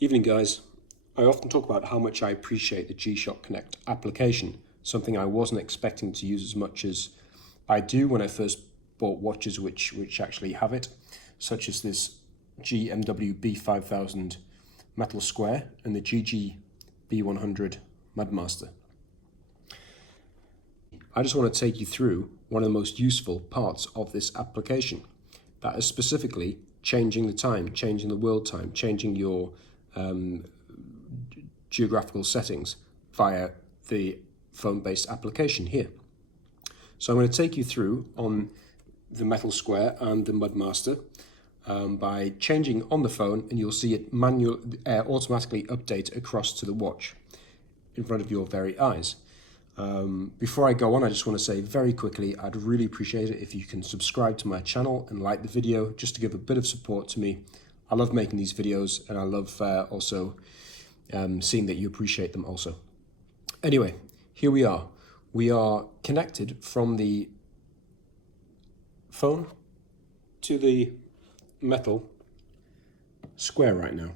Evening guys. I often talk about how much I appreciate the GShock Connect application, something I wasn't expecting to use as much as I do when I first bought watches which actually have it, such as this GMW B-5000 Metal Square and the GG-B100 Mudmaster. I just want to take you through one of the most useful parts of this application. That is specifically changing the time, changing the world time, changing your geographical settings via the phone-based application here. So I'm going to take you through on the Metal Square and the Mudmaster by changing on the phone, and you'll see it automatically update across to the watch in front of your very eyes. Before I go on, I just want to say very quickly, I'd really appreciate it if you can subscribe to my channel and like the video just to give a bit of support to me. I love making these videos, and I love also seeing that you appreciate them also. Anyway, here we are. We are connected from the phone to the Metal Square right now.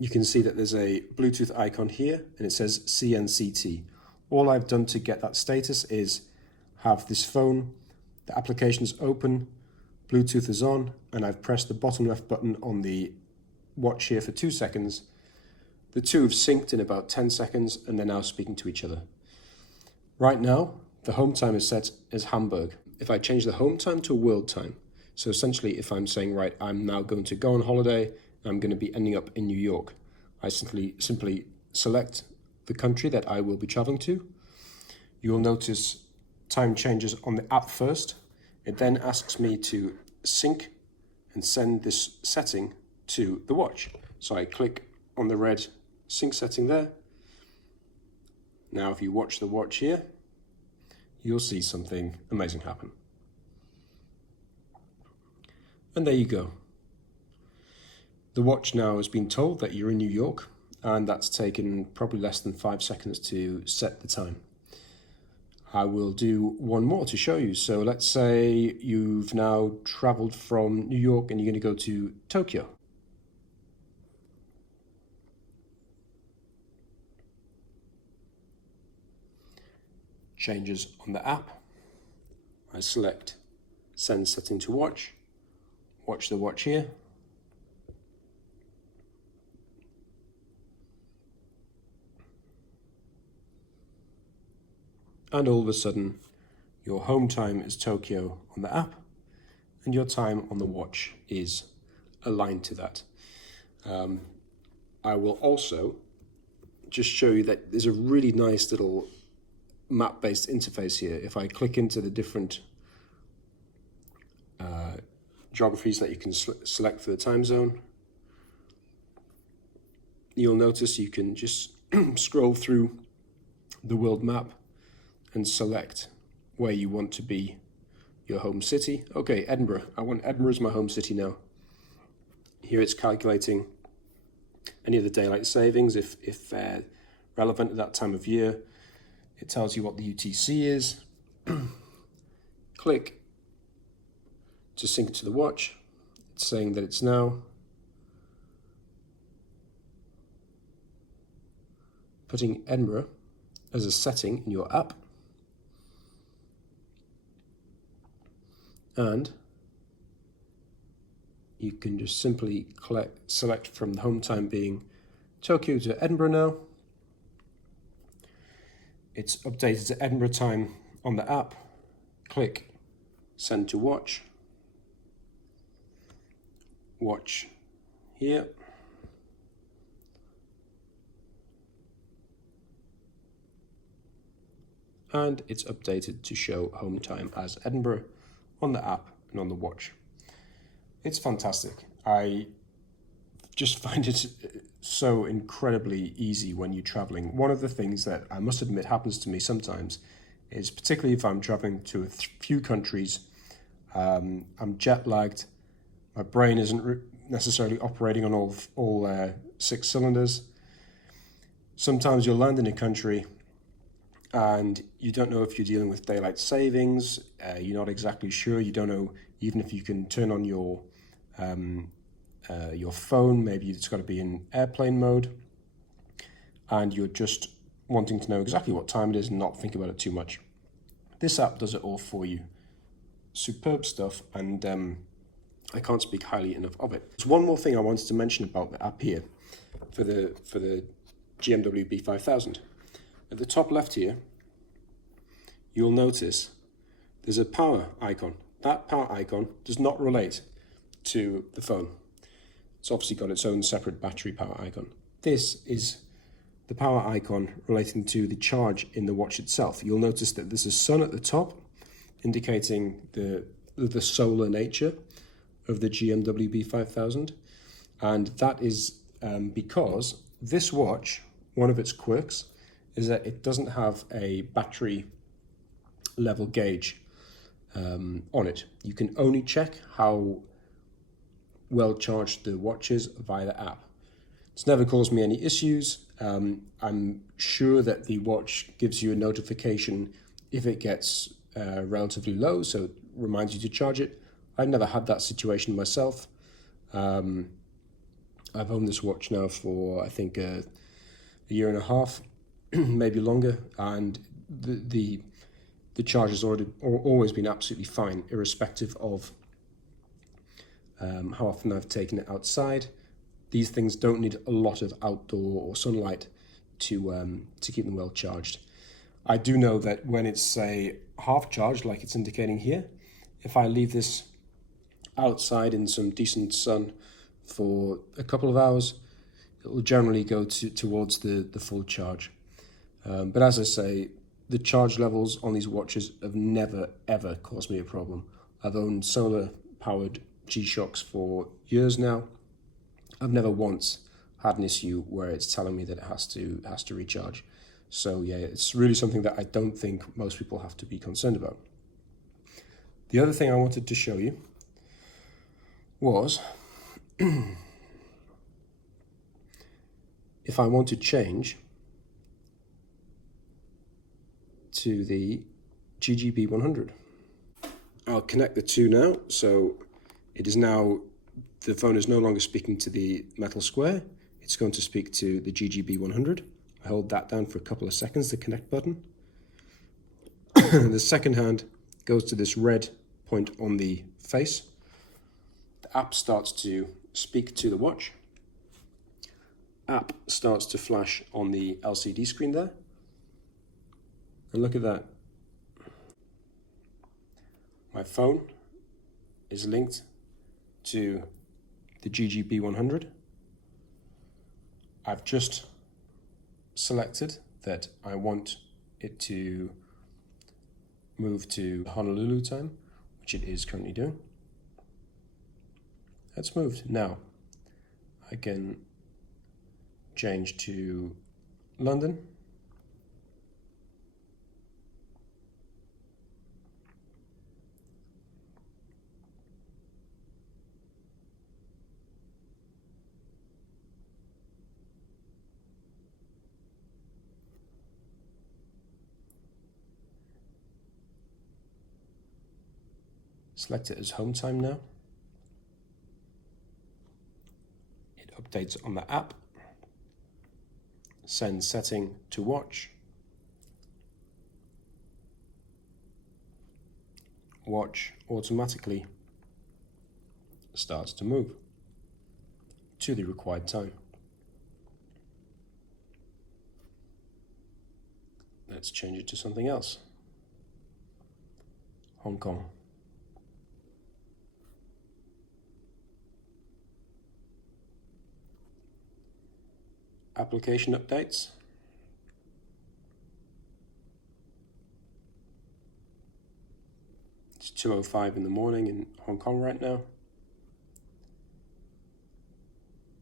You can see that there's a Bluetooth icon here, and it says CNCT. All I've done to get that status is have this phone, the application is open, Bluetooth is on, and I've pressed the bottom left button on the watch here for 2 seconds. The two have synced in about 10 seconds, and they're now speaking to each other. Right now, the home time is set as Hamburg. If I change the home time to world time, so essentially if I'm saying, right, I'm now going to go on holiday, I'm going to be ending up in New York, I simply select the country that I will be traveling to. You'll notice time changes on the app first. It then asks me to sync and send this setting to the watch. So I click on the red sync setting there. Now if you watch the watch here, you'll see something amazing happen. And there you go. The watch now has been told that you're in New York, and that's taken probably less than 5 seconds to set the time. I will do one more to show you. So let's say you've now traveled from New York and you're going to go to Tokyo. Changes on the app. I select send setting to watch, watch the watch here. And all of a sudden, your home time is Tokyo on the app, and your time on the watch is aligned to that. I will also just show you that there's a really nice little map-based interface here. If I click into the different geographies that you can select for the time zone, you'll notice you can just scroll through the world map and select where you want to be your home city. Okay, Edinburgh. I want Edinburgh as my home city now. Here it's calculating any of the daylight savings if they're relevant at that time of year. It tells you what the UTC is. Click to sync it to the watch. It's saying that it's now putting Edinburgh as a setting in your app. And you can just simply select from the home time being Tokyo to Edinburgh now. It's updated to Edinburgh time on the app. Click send to watch. Watch here. And it's updated to show home time as Edinburgh on the app and on the watch. It's fantastic. I just find it so incredibly easy when you're traveling. One of the things that I must admit happens to me sometimes is, particularly if I'm traveling to a few countries, I'm jet lagged, my brain isn't necessarily operating on all 6 cylinders. Sometimes you'll land in a country and you don't know if you're dealing with daylight savings, you're not exactly sure, you don't know even if you can turn on your your phone, maybe it's got to be in airplane mode, and you're just wanting to know exactly what time it is and not think about it too much. This app does it all for you. Superb stuff, and I can't speak highly enough of it. There's one more thing I wanted to mention about the app here for the GMW B-5000. At the top left here, you'll notice there's a power icon. That power icon does not relate to the phone. It's obviously got its own separate battery power icon. This is the power icon relating to the charge in the watch itself. You'll notice that there's a sun at the top, indicating the solar nature of the GMW B-5000, and that is because this watch, one of its quirks, is that it doesn't have a battery level gauge on it. You can only check how well charged the watch is via the app. It's never caused me any issues. I'm sure that the watch gives you a notification if it gets relatively low, so it reminds you to charge it. I've never had that situation myself. I've owned this watch now for I think a year and a half, maybe longer, and the charge has always been absolutely fine, irrespective of how often I've taken it outside. These things don't need a lot of outdoor or sunlight to keep them well charged. I do know that when it's, say, half charged, like it's indicating here, if I leave this outside in some decent sun for a couple of hours, it will generally go towards the full charge. But as I say, the charge levels on these watches have never, ever caused me a problem. I've owned solar-powered G-Shocks for years now. I've never once had an issue where it's telling me that it has to recharge. So yeah, it's really something that I don't think most people have to be concerned about. The other thing I wanted to show you was if I want to change to the GG-B100. I'll connect the two now. So it is now, the phone is no longer speaking to the Metal Square. It's going to speak to the GG-B100. I hold that down for a couple of seconds, the connect button. The second hand goes to this red point on the face. The app starts to speak to the watch. App starts to flash on the LCD screen there. And look at that. My phone is linked to the GG-B100. I've just selected that I want it to move to Honolulu time, which it is currently doing. That's moved. Now I can change to London. Select it as home time now. It updates on the app. Send setting to watch. Watch automatically starts to move to the required time. Let's change it to something else. Hong Kong. Application updates. It's 2:05 in the morning in Hong Kong right now.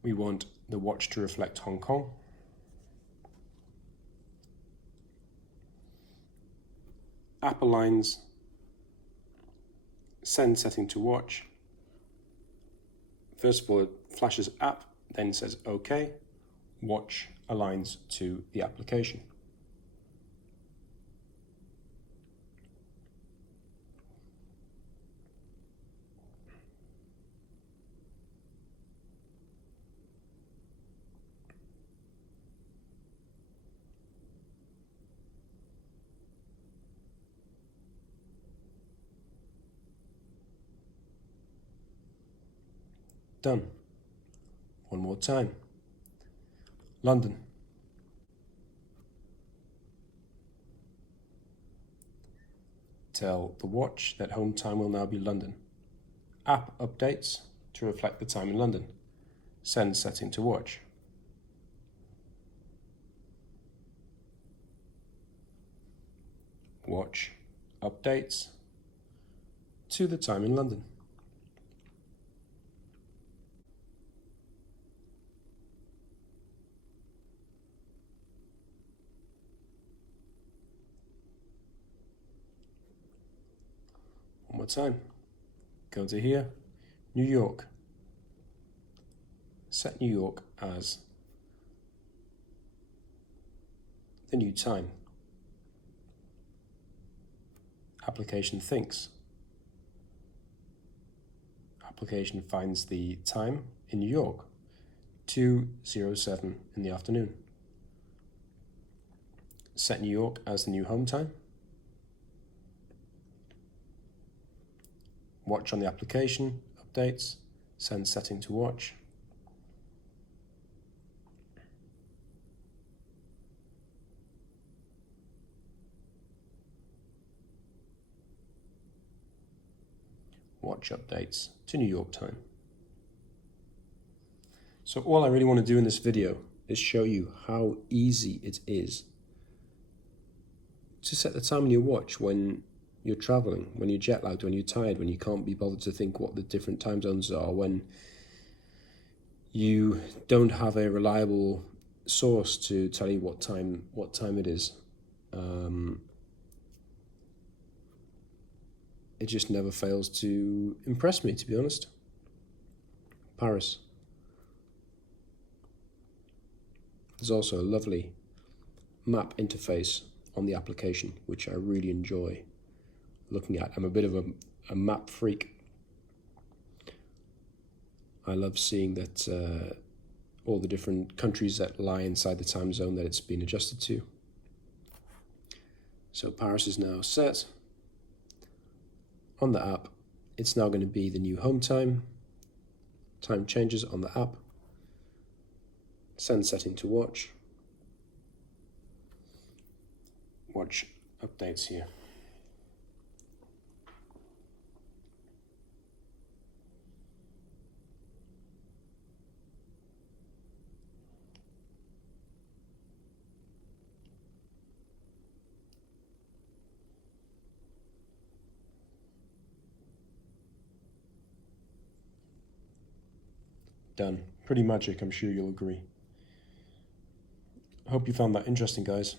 We want the watch to reflect Hong Kong. App aligns. Send setting to watch. First of all, it flashes app, then says OK. Watch aligns to the application. Done. One more time. London. Tell the watch that home time will now be London. App updates to reflect the time in London. Send setting to watch. Watch updates to the time in London. One more time. Go to here, New York. Set New York as the new time. Application thinks. Application finds the time in New York, 2:07 in the afternoon. Set New York as the new home time. Watch on the application, updates, send setting to watch. Watch updates to New York time. So all I really want to do in this video is show you how easy it is to set the time in your watch when you're traveling, when you're jet lagged, when you're tired, when you can't be bothered to think what the different time zones are, when you don't have a reliable source to tell you what time it is. It just never fails to impress me, to be honest. Paris. There's also a lovely map interface on the application, which I really enjoy looking at. I'm a bit of a map freak. I love seeing that all the different countries that lie inside the time zone that it's been adjusted to. So Paris is now set. On the app, it's now going to be the new home time. Time changes on the app. Send setting to watch. Watch updates here. Done. Pretty magic, I'm sure you'll agree. I hope you found that interesting, guys.